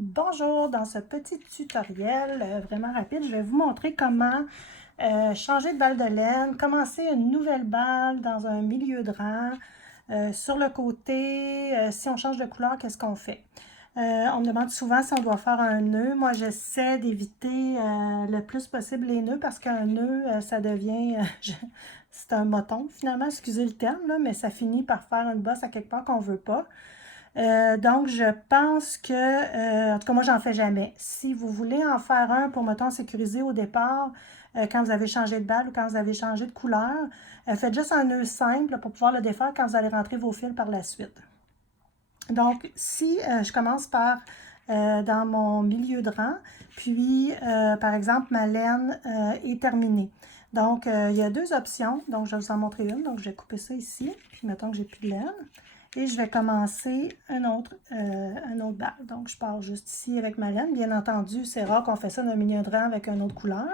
Bonjour, dans ce petit tutoriel vraiment rapide, je vais vous montrer comment changer de balle de laine, commencer une nouvelle balle dans un milieu de rang. Sur le côté, si on change de couleur, qu'est-ce qu'on fait? On me demande souvent si on doit faire un nœud. Moi, j'essaie d'éviter le plus possible les nœuds parce qu'un nœud, ça devient... c'est un moton finalement, excusez le terme, là, mais ça finit par faire une bosse à quelque part qu'on ne veut pas. Donc, je pense que, en tout cas, moi, j'en fais jamais. Si vous voulez en faire un pour, mettons, sécuriser au départ, quand vous avez changé de balle ou quand vous avez changé de couleur, faites juste un nœud simple pour pouvoir le défaire quand vous allez rentrer vos fils par la suite. Donc, si je commence par dans mon milieu de rang, puis, par exemple, ma laine est terminée. Donc, il y a deux options. Donc, je vais vous en montrer une. Donc, je vais couper ça ici, puis mettons que j'ai plus de laine. Et je vais commencer un autre balle. Donc, je pars juste ici avec ma laine. Bien entendu, c'est rare qu'on fait ça dans un milieu de rang avec une autre couleur.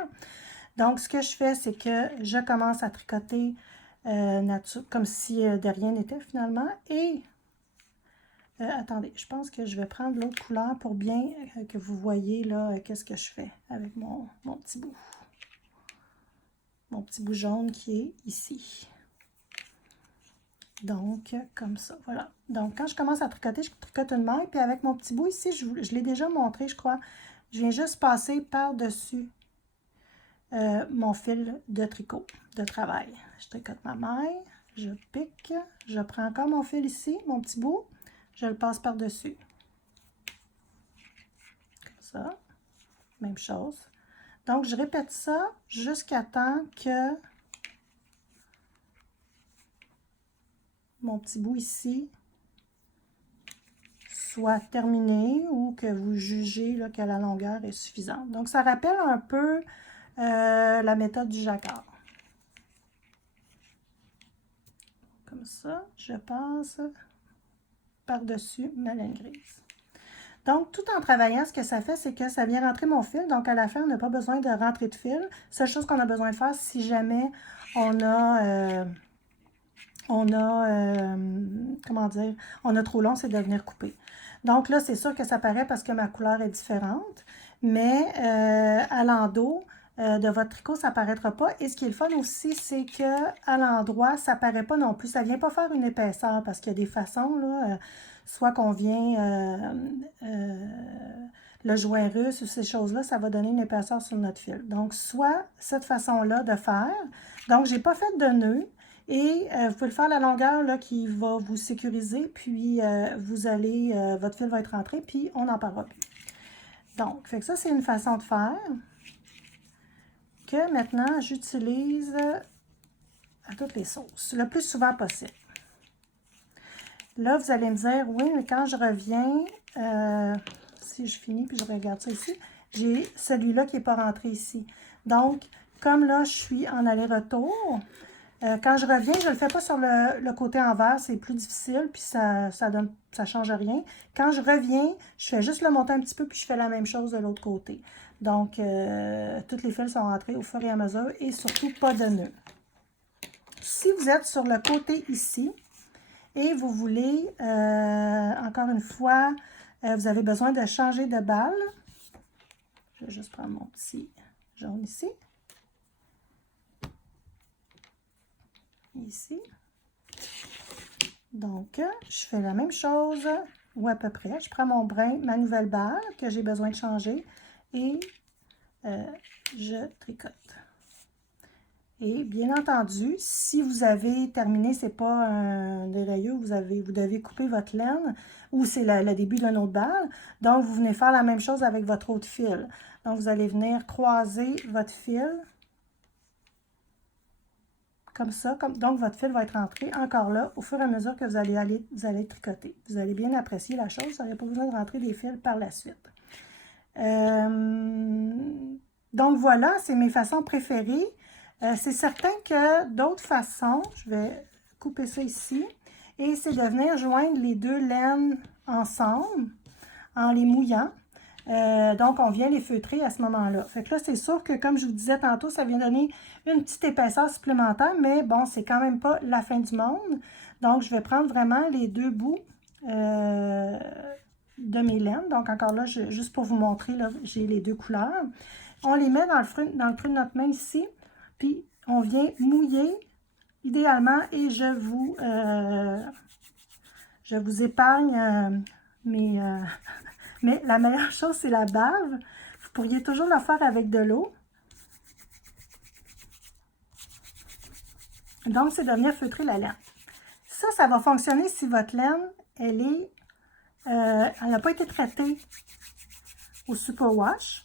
Donc, ce que je fais, c'est que je commence à tricoter comme si de rien n'était finalement. Et, attendez, je pense que je vais prendre l'autre couleur pour bien que vous voyez là qu'est-ce que je fais avec mon petit bout. Mon petit bout jaune qui est ici. Donc, comme ça, voilà. Donc, quand je commence à tricoter, je tricote une maille. Puis avec mon petit bout ici, je l'ai déjà montré, je crois. Je viens juste passer par-dessus mon fil de tricot, de travail. Je tricote ma maille, je pique, je prends encore mon fil ici, mon petit bout, je le passe par-dessus. Comme ça. Même chose. Donc, je répète ça jusqu'à temps que mon petit bout ici soit terminé ou que vous jugez là, que la longueur est suffisante. Donc, ça rappelle un peu la méthode du jacquard. Comme ça, je passe par-dessus ma laine grise. Donc, tout en travaillant, ce que ça fait, c'est que ça vient rentrer mon fil. Donc, à la fin, on n'a pas besoin de rentrer de fil. Seule chose qu'on a besoin de faire, si jamais on a comment dire, on a trop long, c'est de venir couper. Donc là, c'est sûr que ça paraît parce que ma couleur est différente, mais à l'endos de votre tricot, ça ne paraîtra pas. Et ce qui est le fun aussi, c'est qu'à l'endroit, ça ne paraît pas non plus. Ça ne vient pas faire une épaisseur parce qu'il y a des façons, là, soit qu'on vient le joint russe ou ces choses-là, ça va donner une épaisseur sur notre fil. Donc, soit cette façon-là de faire. Donc, je n'ai pas fait de nœud. Et vous pouvez le faire à la longueur là, qui va vous sécuriser, puis vous allez, votre fil va être rentré, puis on n'en parlera plus. Donc, fait que ça, c'est une façon de faire que maintenant, j'utilise à toutes les sauces, le plus souvent possible. Là, vous allez me dire, oui, mais quand je reviens, si je finis, puis je regarde ça ici, j'ai celui-là qui n'est pas rentré ici. Donc, comme là, je suis en aller-retour, quand je reviens, je ne le fais pas sur le côté envers, c'est plus difficile, puis ça change rien. Quand je reviens, je fais juste le monter un petit peu, puis je fais la même chose de l'autre côté. Donc, toutes les fils sont rentrés au fur et à mesure, et surtout pas de nœud. Si vous êtes sur le côté ici, et vous voulez, encore une fois, vous avez besoin de changer de balle. Je vais juste prendre mon petit jaune ici. Ici. Donc, je fais la même chose, ou à peu près. Je prends mon brin, ma nouvelle balle que j'ai besoin de changer, et je tricote. Et bien entendu, si vous avez terminé, c'est pas un dérailleux, vous devez couper votre laine, ou c'est le début d'une autre balle. Donc, vous venez faire la même chose avec votre autre fil. Donc, vous allez venir croiser votre fil. Comme ça, donc votre fil va être rentré encore là au fur et à mesure que vous allez tricoter. Vous allez bien apprécier la chose, vous n'avez pas besoin de rentrer des fils par la suite. Donc voilà, c'est mes façons préférées. C'est certain que d'autres façons, je vais couper ça ici, et c'est de venir joindre les deux laines ensemble en les mouillant. Donc, on vient les feutrer à ce moment-là. Fait que là, c'est sûr que, comme je vous disais tantôt, ça vient donner une petite épaisseur supplémentaire, mais bon, c'est quand même pas la fin du monde. Donc, je vais prendre vraiment les deux bouts de mes laines. Donc, encore là, juste pour vous montrer, là, j'ai les deux couleurs. On les met dans le creux de notre main ici, puis on vient mouiller idéalement et je vous épargne mais la meilleure chose, c'est la bave. Vous pourriez toujours le faire avec de l'eau. Donc, c'est de venir feutrer la laine. Ça va fonctionner si votre laine, elle n'a pas été traitée au superwash.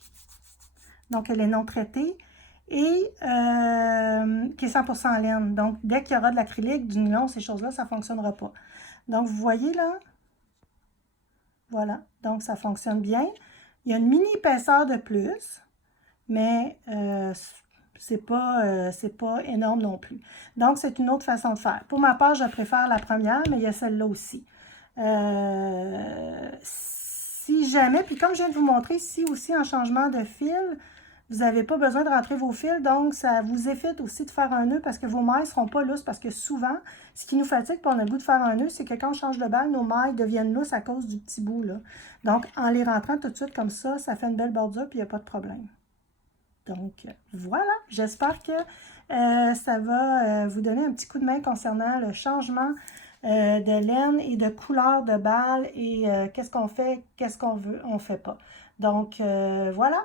Donc, elle est non traitée et qui est 100% laine. Donc, dès qu'il y aura de l'acrylique, du nylon, ces choses-là, ça ne fonctionnera pas. Donc, vous voyez là, voilà, donc ça fonctionne bien. Il y a une mini épaisseur de plus, mais c'est pas énorme non plus. Donc, c'est une autre façon de faire. Pour ma part, je préfère la première, mais il y a celle-là aussi. Si jamais, puis comme je viens de vous montrer ici aussi en changement de fil, vous n'avez pas besoin de rentrer vos fils, donc ça vous évite aussi de faire un nœud parce que vos mailles ne seront pas lousses parce que souvent, ce qui nous fatigue pour on a le goût de faire un nœud, c'est que quand on change de balle, nos mailles deviennent lousses à cause du petit bout là. Donc, en les rentrant tout de suite comme ça fait une belle bordure puis il n'y a pas de problème. Donc, voilà, j'espère que ça va vous donner un petit coup de main concernant le changement de laine et de couleur de balle et qu'est-ce qu'on fait, qu'est-ce qu'on veut, on ne fait pas. Donc, voilà.